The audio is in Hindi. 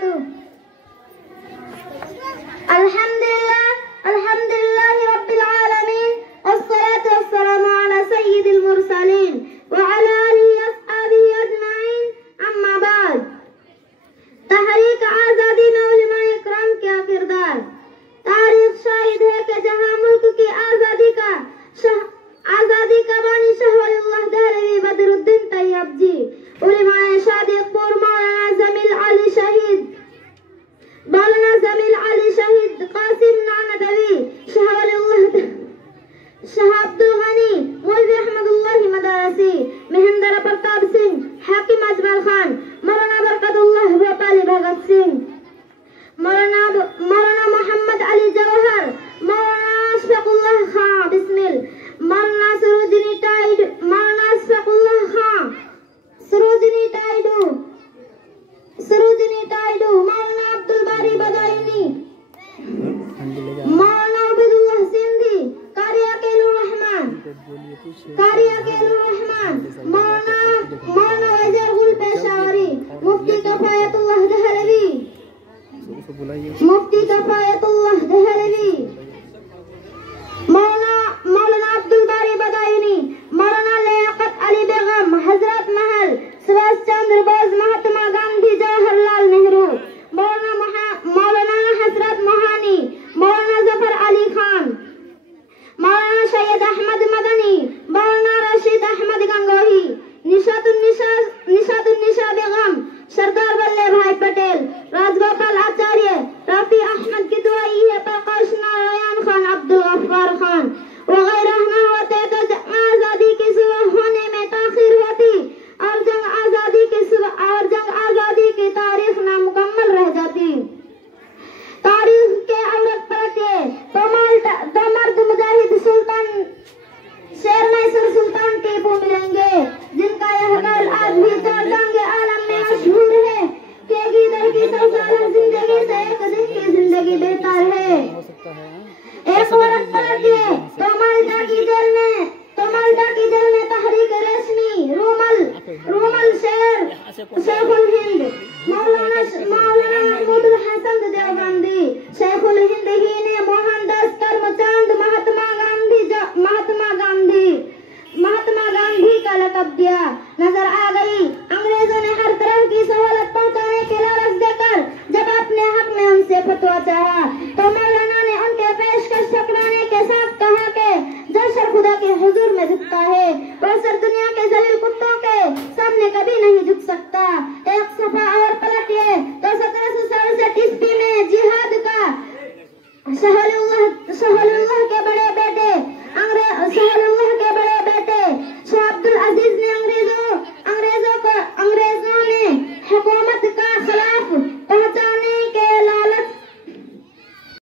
वबरकातुहू। अल्हम्दुलिल्लाह रब्बिल आलमीन अस्सलातु वस्सलामु अला सय्यिदिल मुरसलीन व अला आलिहि अस्हाबिहि अजमाइन अम्मा बाद। तहरीक आजादी में उलमाए इकराम क्या किरदार। तारीख शाहिद है कि जहां मुल्क की आजादी का बानी शाह वलीउल्लाह दहलवी बदरुद्दीन तैयब जी, उलमाए शादिकपुर मौलाना जमील अली शहीद कासिम नानदवी, शाह वलीउल्लाह शाह अब्दुल गनी मौलवी अहमदुल्लाह मदरसी, महेंद्र प्रताप सिंह, हाकिम अजमल खान, मौलाना बरकतुल्लाह भोपाली भगत सिंह, मौलाना मोहम्मद अली जौहर, मौलाना अशफाकुल्लाह खां बिस्मिल, मौलाना सरोजनी टाइडू, मौलाना अब्दुल बारी बदायूनी, मौलाना उबैदुल्लाह सिंधी, कारिया केलुर रहमान, मौलाना वजीर गुल पेशावरी, मुफ्ती कफायतुल्लाह दहलवी, मौलाना अब्दुल बारी बदायूनी, मौलाना लियाकत अली बेगम, हजरत महल, सुभाष चंद्र बोस, महात्मा गांधी, जवाहरलाल नेहरू, मौलाना हजरत मोहानी, मौलाना जफर अली खान, मौलाना सैयद अहमद मदनी, मौलाना रशीद अहमद गंगोही, निशातुन्निसा बेगम, सरदार वल्लभ भाई पटेल, राजगोपाल आचार्य, रफी अहमद किदवाई है, प्रकाश नारायण खान, अब्दुल गफ्फार खान वगैरह न होते तो आजादी की सुबह होने में ताखीर होती और जंग आजादी की तारीख नामुकम्मल रह जाती। तारीख के अमृत पलटे तो मर्द मुजाहिद सुल्तान शेर मैसूर सुल्तान टीपू मिलेंगे, जिनका यह कौल आज भी चारदांगे आलम में मशहूर है कि गीदड़ की 100 साल जिंदगी से एक दिन की जिंदगी बेहतर है। एक औरत पलटिए तो मालदा की जेल में तहरीक रेशमी, रूमल शेर, शेखुल हिंद, मौलाना महमूदुल हसन देवबंदी, शेखुल हिंद ही ने मोहनदास करमचंद, महात्मा गांधी का लक़ब दिया। नजर आ गई अंग्रेजों ने हर तरह की सहूलत पहुंचाने के लालच देकर जब अपने हक में उनसे फतवा चाहा तो मौलाना ने उनके पेशकश ठुकराने के साथ कहा कि जो सर खुदा के हुजूर में झुकता है वो सर दुनिया के जलील कुत्तों के सामने कभी नहीं झुक सकता। एक सफा और पलटिए तो 1767 ईस्वी में जिहाद का शहलुल्लाह के बड़े बेटे